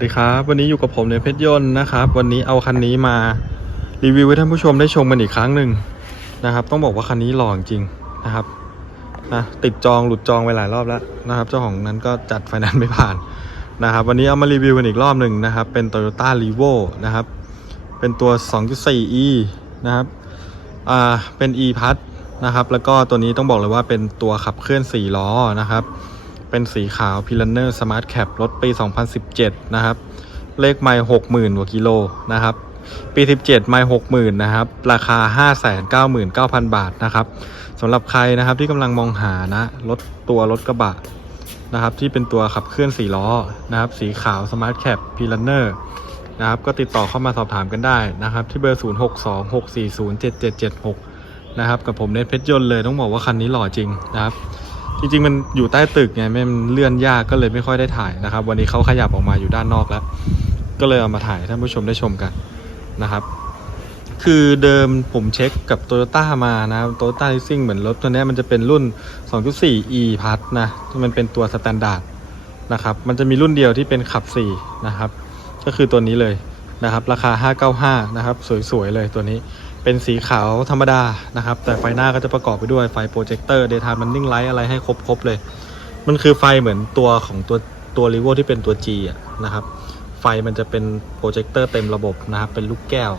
วัสดีครับ วันนี้อยู่กับผมในเพชรยนต์นะครับ วันนี้เอาคันนี้มารีวิวให้ท่านผู้ชมได้ชมกันอีกครั้งหนึ่งนะครับ ต้องบอกว่าคันนี้หล่อจริงนะครับนะติดจองหลุดจองไปหลายรอบแล้วนะครับ เจ้าของนั้นก็จัดไฟแนนซ์ไม่ผ่านนะครับ วันนี้เอามารีวิวกันอีกรอบหนึ่งนะครับ เป็น Toyota r e v o นะครับ เป็นตัว 2.4e นะครับอ่าเป็น e พัทนะครับ แล้วก็ตัวนี้ต้องบอกเลยว่าเป็นตัวขับเคลื่อน 4 ล้อนะครับ เป็นสีขาว p i l a n e r Smart Cap รถปี 2017 นะครับ เลขไม่60,000กว่ากิโลนะครับ ปี 17 ไม่60,000นะครับ ราคา 599,000 บาทนะครับสำหรับใครนะครับที่กำลังมองหานะรถตัวรถกระบะนะครับที่เป็นตัวขับเคลื่อน4ล้อนะครับสีขาว Smart Cap p i l a n e r นะครับก็ติดต่อเข้ามาสอบถามกันได้นะครับ ที่เบอร์ 0626407776 นะครับกับผมเนทเพชรยนต์เลยต้องบอกว่าคันนี้หล่อจริงนะครับ จริงๆ มันอยู่ใต้ตึกไงไม่มันเลื่อนยากก็เลยไม่ค่อยได้ถ่ายนะครับ วันนี้เขาขยับออกมาอยู่ด้านนอกแล้ว ก็เลยเอามาถ่ายท่านผู้ชมได้ชมกันนะครับ คือเดิมผมเช็คกับ t o y ยต้ามานะโตโยต้าลิซิ่งเหมือนรถตัวนี้มันจะเป็นรุ่น 2.4 e พัทนะมันเป็นตัวสแตนดาร์ดนะครับ มันจะมีรุ่นเดียวที่เป็นขับ 4 นะครับ ก็คือตัวนี้เลยนะครับ ราคา 595 นะครับ สวยๆ เลยตัวนี้ เป็นสีขาวธรรมดานะครับ แต่ไฟหน้าก็จะประกอบไปด้วยไฟโปรเจคเตอร์เดย์ไทม์มันนิ่งไลท์อะไรให้ครบๆเลย มันคือไฟเหมือนตัวของตัวตัวรีโวที่เป็นตัว G อะนะครับ ไฟมันจะเป็นโปรเจคเตอร์เต็มระบบนะครับ เป็นลูกแก้ว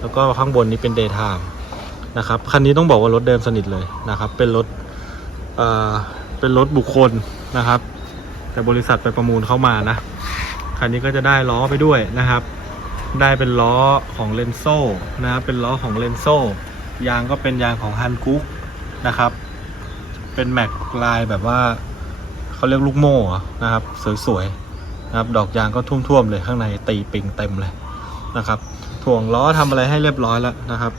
แล้วก็ข้างบนนี้เป็นเดย์ไทม์นะครับ คันนี้ต้องบอกว่ารถเดิมสนิทเลยนะครับ เป็นรถเอ่อเป็นรถบุคคลนะครับ แต่บริษัทไปประมูลเข้ามานะคันนี้ก็จะได้ล้อไปด้วยนะครับ ได้เป็นล้อของเลนโซ่นะครับเป็นล้อของเลนโซ่ยางก็เป็นยางของฮันกุ๊กนะครับ เป็นแม็กลายแบบว่าเขาเรียกลูกโม่นะครับ สวยๆนะครับ ดอกยางก็ท่วมๆเลยข้างในตีปิงเต็มเลยนะครับถ่วงล้อทำอะไรให้เรียบร้อยแล้วนะครับ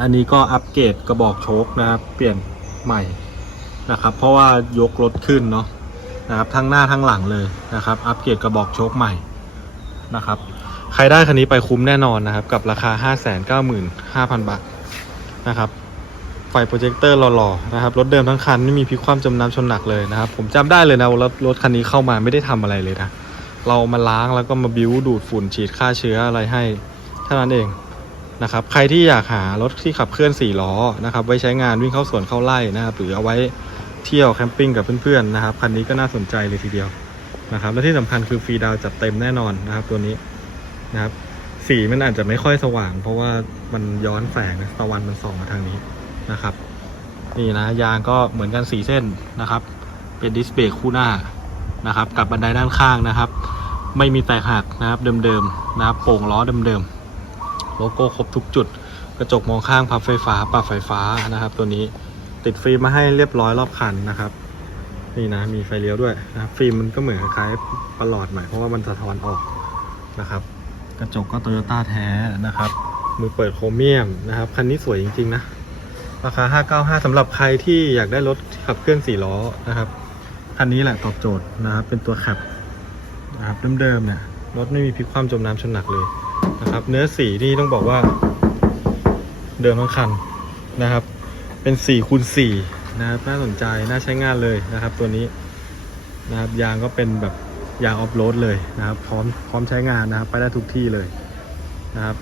อันนี้ก็อัปเกรดกระบอกโชคนะครับ เปลี่ยนใหม่นะครับ เพราะว่ายกรถขึ้นเนาะนะครับทั้งหน้าทั้งหลังเลยนะครับ อัปเกรดกระบอกโชคใหม่นะครับ ใครได้คันนี้ไปคุ้มแน่นอนนะครับ กับราคา 595,000 บาทนะครับไฟโปรเจคเตอร์หล่อๆนะครับรถเดิมทั้งคันไม่มีพลิกความจมน้ำชนหนักเลยนะครับ ผมจำได้เลยนะว่ารถรถคันนี้เข้ามาไม่ได้ทำอะไรเลยนะเรามาล้างแล้วก็มาบิ้วดูดฝุ่นฉีดฆ่าเชื้ออะไรให้เท่านั้นเองนะครับใครที่อยากหารถที่ขับเคลื่อน 4 ล้อนะครับไว้ใช้งานวิ่งเข้าสวนเข้าไร่นะครับหรือเอาไว้เที่ยวแคมปิ้งกับเพื่อนๆนะครับคันนี้ก็น่าสนใจเลยทีเดียวนะครับและที่สำคัญคือฟรีดาวจัดเต็มแน่นอนนะครับตัวนี้ นะครับ สีมันอาจจะไม่ค่อยสว่าง เพราะว่ามันย้อนแสงนะตะวันมันส่องมาทางนี้นะครับ นี่นะยางก็เหมือนกันสีเส้นนะครับ เป็นดิสเบรกคู่หน้านะครับ กับบันไดด้านข้างนะครับ ไม่มีแตกหักนะครับเดิมๆนะครับโป่งล้อเดิมๆโลโก้ครบทุกจุด กระจกมองข้างพับไฟฟ้าปรับไฟฟ้านะครับ ตัวนี้ติดฟิล์มมาให้เรียบร้อยรอบคันนะครับ นี่นะมีไฟเลี้ยวด้วยนะฟิล์มมันก็เหมือนคล้ายๆประหลอดใหม่เพราะว่ามันสะท้อนออกนะครับ ระจกก็โตโยต้าแท้นะครับ มือเปิดโครเมียมนะครับ คันนี้สวยจริง ๆ นะ ราคา 595สำหรับใครที่อยากได้รถขับเคลื่อน4ล้อนะครับ คันนี้แหละตอบโจทย์นะครับ เป็นตัวแคปนะครับเดิมๆเนี่ยรถไม่มีพลิกความจมน้ำชนหนักเลยนะครับ เนื้อสีนี่ต้องบอกว่า เดิมทั้งคันนะครับ เป็น4คูณ4นะครับน่าสนใจน่าใช้งานเลยนะครับ ตัวนี้นะครับยางก็เป็นแบบ ยางออฟโรดเลยนะครับ พร้อมพร้อมใช้งานนะครับ ไปได้ทุกที่เลยนะครับ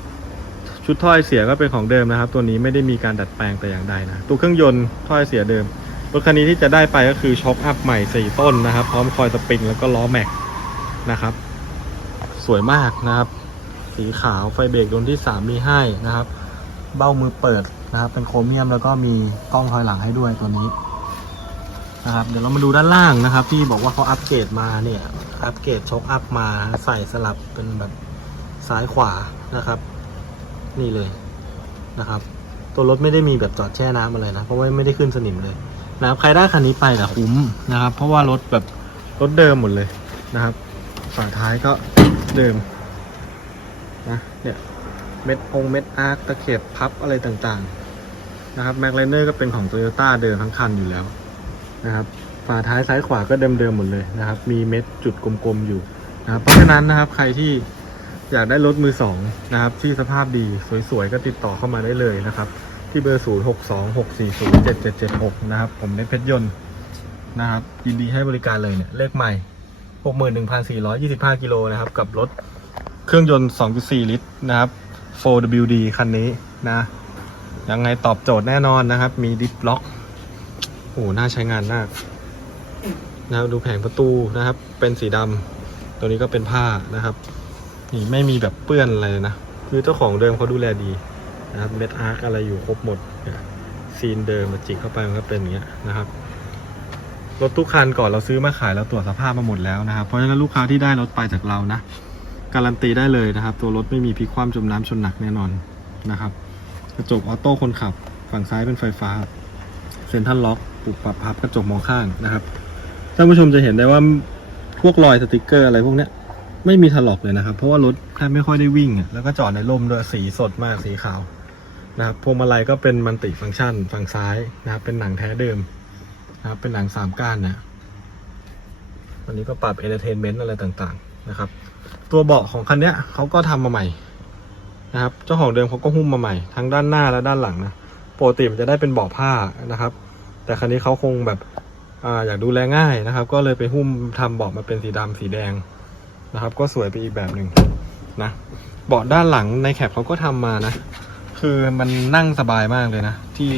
ชุดถ้อยเสียก็เป็นของเดิมนะครับ ตัวนี้ไม่ได้มีการดัดแปลงแต่อย่างใดนะตัวเครื่องยนต์ถ้อยเสียเดิมรถคันนี้ที่จะได้ไปก็คือช็อคอัพใหม่ 4 ต้นนะครับ พร้อมคอยสปริงแล้วก็ล้อแม็กนะครับ สวยมากนะครับ สีขาวไฟเบรกดวงที่ 3 มีให้นะครับ เบ้ามือเปิดนะครับ เป็นโครเมียมแล้วก็มีกล้องถอยหลังให้ด้วยตัวนี้นะครับ เดี๋ยวเรามาดูด้านล่างนะครับ ที่บอกว่าเขาอัปเกรดมาเนี่ย อัปเกรดช็อคอัพมาใส่สลับเป็นแบบซ้ายขวานะครับ นี่เลยนะครับ ตัวรถไม่ได้มีแบบจอดแช่น้ำอะไรนะ เพราะว่าไม่ได้ขึ้นสนิมเลยนะครับใครได้คันนี้ไปแต่คุ้มนะครับ เพราะว่ารถแบบรถเดิมหมดเลยนะครับฝาท้ายก็เดิมนะเนี่ยเม็ดองเม็ดอาร์ตะเข็บพับอะไรต่างๆนะครับแม็กไลเนอร์ก็เป็นของ t o y ยต้าเดิมทั้งคันอยู่แล้วนะครับาท้ายซ้ายขวาก็เดิมๆหมดเลยนะครับ มีเม็ดจุดกลมๆอยู่นะครับเพราะฉะนั้นนะครับใครที่อยากได้รถมือสองนะครับที่สภาพดีสวยๆ ก็ติดต่อเข้ามาได้เลยนะครับ ที่เบอร์ 0 6 2 6 4 0 7 7 7 6 นะครับ ผมในเพชรยนต์นะครับยินดีให้บริการเลยเนี่ยเลขใหม่ 61,425 กิโลนะครับ กับรถเครื่องยนต์ 2.4 ลิตรนะครับ 4WD คันนี้นะ ยังไงตอบโจทย์แน่นอนนะครับ มีดิฟล็อกโอ้หน่าใช้งานมาก นะครับดูแผงประตูนะครับ เป็นสีดำตัวนี้ก็เป็นผ้านะครับ นี่ไม่มีแบบเปื้อนอะไรเลยนะ คือเจ้าของเดิมเขาดูแลดีนะครับเม็ดอาร์คอะไรอยู่ครบหมดเซียซีนเดิมมาจิกเข้าไปมันก็เป็นอย่างเงี้ยนะครับรถทุกคันก่อนเราซื้อมาขายเราตรวจสภาพมาหมดแล้วนะครับ เพราะฉะนั้นลูกค้าที่ได้รถไปจากเรานะ การันตีได้เลยนะครับ ตัวรถไม่มีพลิกคว่ำจมน้ำชนหนักแน่นอนนะครับกระจกออโต้คนขับ ฝั่งซ้ายเป็นไฟฟ้า เซ็นทรัลล็อกปรับพับกระจกมองข้างนะครับ ท่านผู้ชมจะเห็นได้ว่าพวกรอยสติกเกอร์อะไรพวกเนี้ยไม่มีถลอกเลยนะครับ เพราะว่ารถแทบไม่ค่อยได้วิ่งอะแล้วก็จอดในร่มด้วยสีสดมากสีขาวนะครับพวงมาลัยก็เป็นมันติฟังก์ชันฝั่งซ้ายนะครับเป็นหนังแท้เดิมนะครับเป็นหนังสามก้านนะวันนี้ก็ปรับเอนเตอร์เทนเมนต์อะไรต่างๆนะครับ ตัวเบาะของคันเนี้ยเขาก็ทำมาใหม่นะครับ เจ้าของเดิมเขาก็หุ้มมาใหม่ ทั้งด้านหน้าและด้านหลังนะปกติมันจะได้เป็นเบาะผ้านะครับ แต่คันนี้เขาคงแบบ อาอยากดูแลง่ายนะครับ ก็เลยไปหุ้มทำเบาะมาเป็นสีดำสีแดงนะครับ ก็สวยไปอีกแบบหนึ่งนะเบาะด้านหลังในแคปเขาก็ทำมานะ คือมันนั่งสบายมากเลยนะ ที่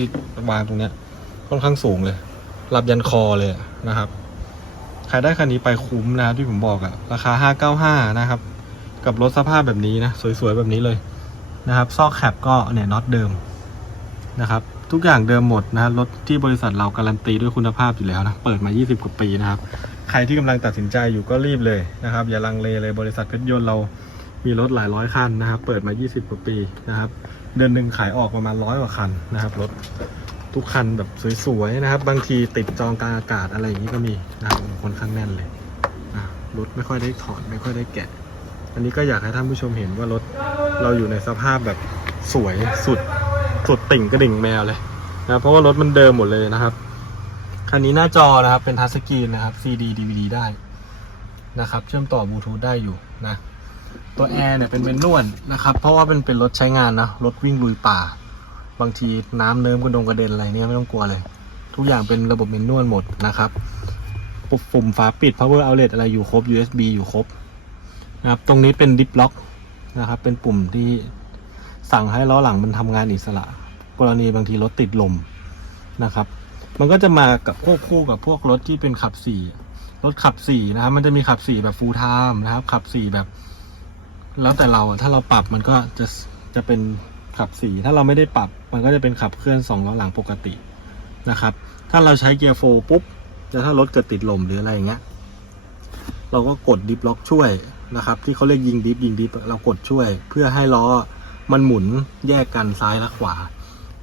วางตรงเนี้ยค่อนข้างสูงเลยรับยันคอเลยนะครับใครได้คันนี้ไปคุ้มนะที่ผมบอกอะราคา 595 นะครับ กับรถสภาพแบบนี้นะ สวยๆ แบบนี้เลยนะครับ ซอกแคปก็เนี่ยน็อตเดิมนะครับ ทุกอย่างเดิมหมดนะรถที่บริษัทเราการันตีด้วยคุณภาพอยู่แล้วนะ เปิดมา 20 กว่าปีนะครับ ใครที่กำลังตัดสินใจอยู่ก็รีบเลยนะครับ อย่าลังเลเลยบริษัทเพชรยนต์เรามีรถหลายร้อยคันนะครับ เปิดมา 20 กว่าปีนะครับ เดือนหนึ่งขายออกประมาณร้อยกว่าคันนะครับรถทุกคันแบบสวยๆนะครับ บางทีติดจองกลางอากาศอะไรอย่างนี้ก็มีนะครับคนข้างแน่นเลยรถไม่ค่อยได้ถอดไม่ค่อยได้แกะ อันนี้ก็อยากให้ท่านผู้ชมเห็นว่ารถเราอยู่ในสภาพแบบสวยสุด สุดติ่งกระดิ่งแมวเลยนะเพราะว่ารถมันเดิมหมดเลยนะครับ คันนี้หน้าจอนะครับเป็นทัชสกรีนนะครับ CD DVD ได้นะครับ เชื่อมต่อบลูทูธได้อยู่นะ ตัวแอร์เนี่ยเป็นเมนนวลนะครับ เพราะว่าเป็นเป็นรถใช้งานนะรถวิ่งลุยป่า บางทีน้ำเนิ้มกระดงกระเด็นอะไรเนี่ยไม่ต้องกลัวเลย ทุกอย่างเป็นระบบเมนนวลหมดนะครับปุ่มปุ่มฝาปิด power outlet อะไรอยู่ครบ USB อยู่ครบนะครับ ตรงนี้เป็นดิฟล็อกนะครับ เป็นปุ่มที่ สั่งให้ล้อหลังมันทำงานอิสระ กรณีบางทีรถติดลมนะครับ มันก็จะมากับควบคู่กับพวกรถที่เป็นขับสี่รถขับสี่นะครับมันจะมีขับสี่แบบ full time นะครับขับสี่แบบ แล้วแต่เราอะถ้าเราปรับมันก็จะจะเป็นขับสี่ถ้าเราไม่ได้ปรับ มันก็จะเป็นขับเคลื่อนสองล้อหลังปกตินะครับ ถ้าเราใช้เกียร์โฟร์ปุ๊บแต่ถ้ารถเกิดติดลมหรืออะไรอย่างเงี้ยเราก็กดดิฟล็อกช่วยนะครับ ที่เขาเรียกยิงดิฟยิงดิฟเรากดช่วย เพื่อให้ล้อ มันหมุนแยกกันซ้ายและขวา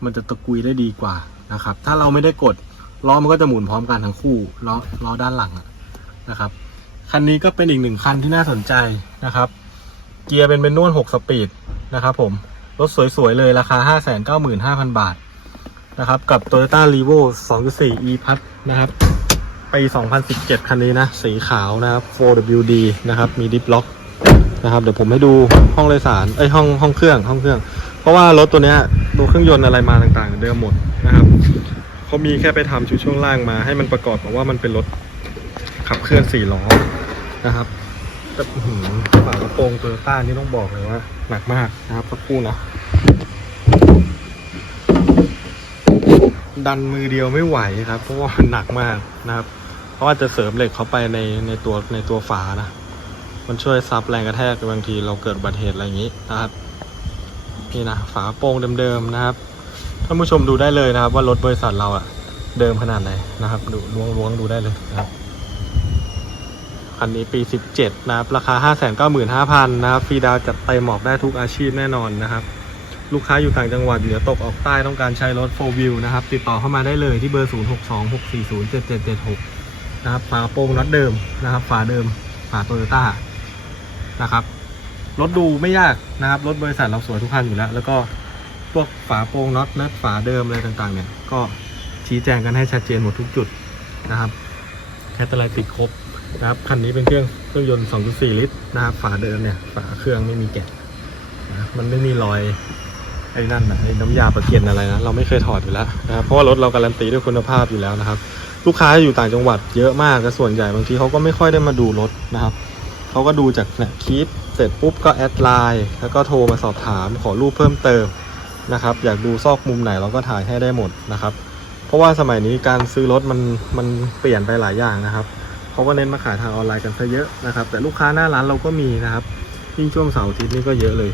มันจะตะกุยได้ดีกว่านะครับ ถ้าเราไม่ได้กดล้อมันก็จะหมุนพร้อมกันทั้งคู่ล้อล้อด้านหลังนะครับคันนี้ก็เป็นอีกหนึ่งคันที่น่าสนใจนะครับ เกียร์เป็นเมนนวล6สปีดนะครับผมรถสวยๆเลยราคา 595,000 บาทนะครับกับ Toyota r e v o 2.4 e p a s นะครับปี 2017 คันนี้นะ สีขาวนะครับ 4WD นะครับ มีดิฟล็อก นะครับเดี๋ยวผมให้ดูห้องโดยสารเอ้ห้องห้องเครื่องห้องเครื่อง เพราะว่ารถตัวเนี้ยดูเครื่องยนต์อะไรมาต่างๆ เดิมหมดนะครับเขามีแค่ไปทำชุดช่วงล่างมา ให้มันประกอบกับว่ามันเป็นรถขับเคลื่อน4ล้อนะครับแต่หือฝากระโปรงโตโยต้านี่ต้องบอกเลยว่าหนักมากนะครับสักครู่นะดันมือเดียวไม่ไหวครับ เพราะว่ามันหนักมากนะครับ เพราะว่าจะเสริมเหล็กเข้าไปในในตัวในตัวฝานะ มันช่วยซับแรงกระแทกบางทีเราเกิดอุบัติเหตุอะไรอย่างนี้นะครับนี่นะฝาโป่งเดิมๆนะครับท่านผู้ชมดูได้เลยนะครับ ว่ารถบริษัทเราอะเดิมขนาดไหนนะครับดูล้วงล้วงดูได้เลยนะครับคันนี้ปี 17 นะครับ ราคา 595,000 นะครับฟรีดาวจัดเต็มออกได้ทุกอาชีพแน่นอนนะครับ ลูกค้าอยู่ต่างจังหวัดเหนือตกออกใต้ต้องการใช้รถ4 wheel นะครับ ติดต่อเข้ามาได้เลยที่เบอร์ 0626407776 นะครับ ฝาโปร่งน็อตเดิมนะครับ ฝาเดิม ฝาโตโยต้า นะครับรถดูไม่ยากนะครับรถบริษัทเราสวยทุกคันอยู่แล้ว แล้วก็พวกฝาโปร่งน็อตและฝาเดิมอะไรต่างๆ เนี่ย ก็ชี้แจงกันให้ชัดเจนหมดทุกจุดนะครับแคตตาไลติดครบนะครับคันนี้เป็นเครื่องเครื่องยนต์ 2.4 ลิตรนะครับฝาเดิมเนี่ยฝาเครื่องไม่มีแกะนะมันไม่มีรอยไอ้นั่นนะไอ้น้ำยาประเกียนอะไรนะเราไม่เคยถอดอยู่แล้วนะครับเพราะว่ารถเราการันตีด้วยคุณภาพอยู่แล้วนะครับ ลูกค้าอยู่ต่างจังหวัดเยอะมากแต่ส่วนใหญ่บางทีเขาก็ไม่ค่อยได้มาดูรถนะครับ เขาก็ดูจากเนี่ยคลิปเสร็จปุ๊บก็แอดไลน์แล้วก็โทรมาสอบถามขอรูปเพิ่มเติมนะครับ อยากดูซอกมุมไหนเราก็ถ่ายให้ได้หมดนะครับ เพราะว่าสมัยนี้การซื้อรถมันมันเปลี่ยนไปหลายอย่างนะครับเขาก็เน้นมาขายทางออนไลน์กันซะเยอะนะครับ แต่ลูกค้าหน้าร้านเราก็มีนะครับยิ่งช่วงเสาร์อาทิตย์นี่ก็เยอะเลย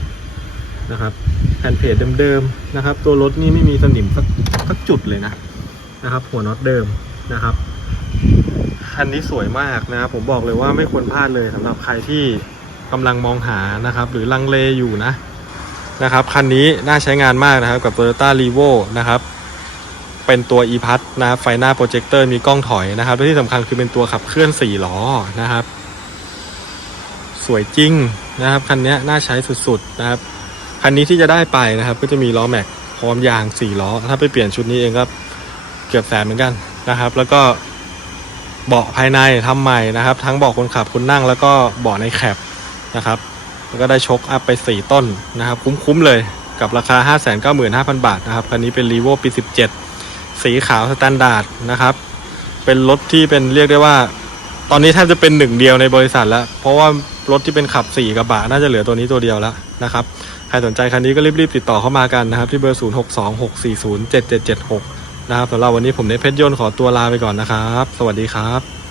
นะครับแผ่นเพจเดิมๆนะครับ ตัวรถนี่ไม่มีสนิมสักสักจุดเลยนะนะครับ หัวน็อตเดิมนะครับ คันนี้สวยมากนะครับผมบอกเลยว่าไม่ควรพลาดเลยสำหรับใครที่กำลังมองหานะครับ หรือลังเลอยู่นะนะครับคันนี้น่าใช้งานมากนะครับกับ Toyota r e v o นะครับเป็นตัว e p a s นะครับไฟหน้าโปรเจคเตอร์มีกล้องถอยนะครับและที่สำคัญคือเป็นตัวขับเคลื่อน4ล้อนะครับ สวยจริงนะครับคันนี้น่าใช้สุดๆนะครับคันนี้ที่จะได้ไปนะครับก็จะมีล้อแม็กพร้อมยาง4ล้อ ถ้าไปเปลี่ยนชุดนี้เองก็เกือบแสนเหมือนกันนะครับ แล้วก็ เบาะภายในทำใหม่นะครับ ทั้งเบาะคนขับคนนั่งแล้วก็เบาะในแคปนะครับแล้วก็ได้ชกอัพไป 4 ต้นนะครับ คุ้มๆเลยกับราคา 595,000 บาทนะครับคันนี้เป็น r e v o ปี 17 สีขาวสแตนดาร์ดนะครับ เป็นรถที่เป็นเรียกได้ว่า ตอนนี้แทบจะเป็นหนึ่งเดียวในบริษัทแล้ว เพราะว่ารถที่เป็นขับ 4 กระบะน่าจะเหลือตัวนี้ตัวเดียวแล้วนะครับ ใครสนใจคันนี้ก็รีบๆติดต่อเข้ามากันนะครับ ที่เบอร์ 0626407776 นะครับสำหรับวันนี้ผมเนทเพชรยนต์ขอตัวลาไปก่อนนะครับ สวัสดีครับ